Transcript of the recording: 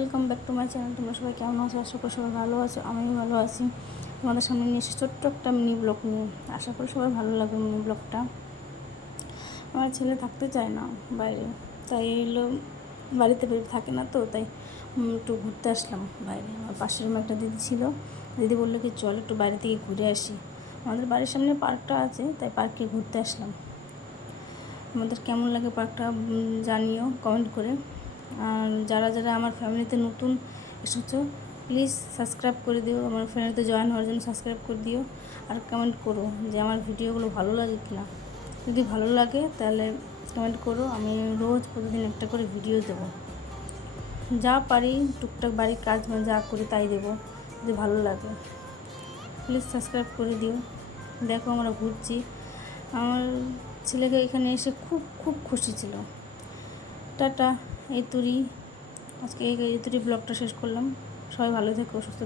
Welcome back to my channel. তোমরা সবাই কেমন আছো? আশা করি সবাই ভালো আছো, আমিও ভালো আছি। তোমাদের সামনে নিয়ে এসে ছোট্ট একটা মিনি ব্লগ নিয়ে, আশা করি সবাই ভালো লাগবে মিনি ব্লগটা। আমার ছেলে থাকতে চায় না বাইরে, তাই এলো বাড়িতে থাকে না তো, তাই একটু ঘুরতে আসলাম বাইরে। আমার পাশের রুমে একটা দিদি ছিল, দিদি বললো কি চল একটু বাইরে থেকে ঘুরে আসি। আমাদের বাড়ির সামনে পার্কটা আছে, তাই পার্কে ঘুরতে আসলাম। আমাদের কেমন লাগে পার্কটা জানিও কমেন্ট করে। আর যারা যারা আমার ফ্যামিলিতে নতুন এসেছো প্লিজ সাবস্ক্রাইব করে দিও, আমার ফ্যামিলিতে জয়েন হওয়ার জন্য সাবস্ক্রাইব করে দিও। আর কমেন্ট করো যে আমার ভিডিওগুলো ভালো লাগে কিনা। যদি ভালো লাগে তাহলে কমেন্ট করো, আমি রোজ প্রতিদিন একটা করে ভিডিও দেবো। যা পারি টুকটাক বাড়ির কাজ যা করি তাই দেবো, যদি ভালো লাগে প্লিজ সাবস্ক্রাইব করে দিও। দেখো আমরা ঘুরছি, আমার ছেলেকে এখানে এসে খুব খুব খুশি ছিল। টাটা, এই তুরি আজকে এই তুরি ব্লগটা শেষ করলাম। সবাই ভালো থেকো, সুস্থ